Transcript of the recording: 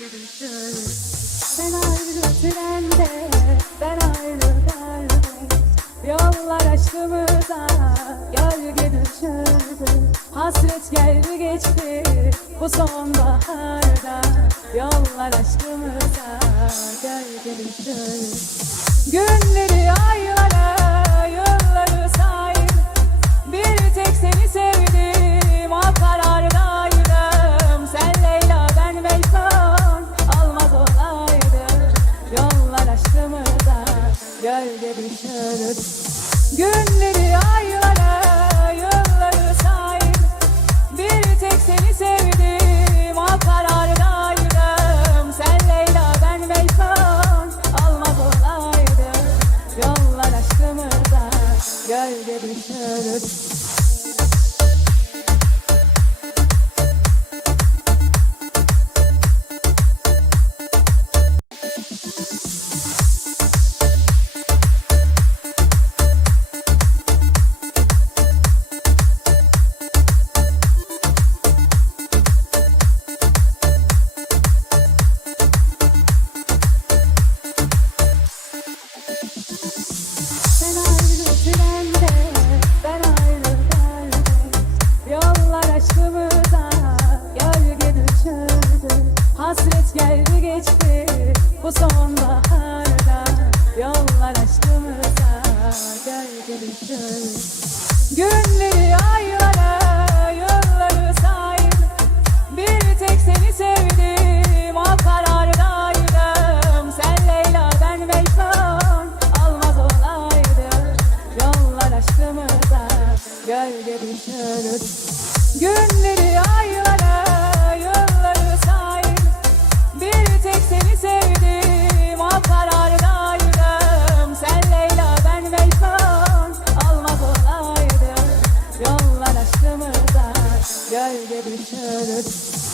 Ben ayrı trende Ben ayrı derde Yollar aşkımıza Gölge Hasret geldi geçti Bu sonbaharda. Yollar aşkımıza Gölge düşürdü Düşürür Günleri aylara Yılları saydım Bir tek seni sevdim O karardaydım. Sen Leyla ben Mecnun Olmaz olaydı Yollar aşkımıza Gölge düşürür bu sonbaharda Yollar aşkımıza gölge düşürdü Günleri aylara, yılları saydım Bir tek seni sevdim, o karardaydım Sen Leyla, ben Mecnun, olmaz olaydı Yollar aşkımıza gölge düşürür Günleri aylara, derde düşer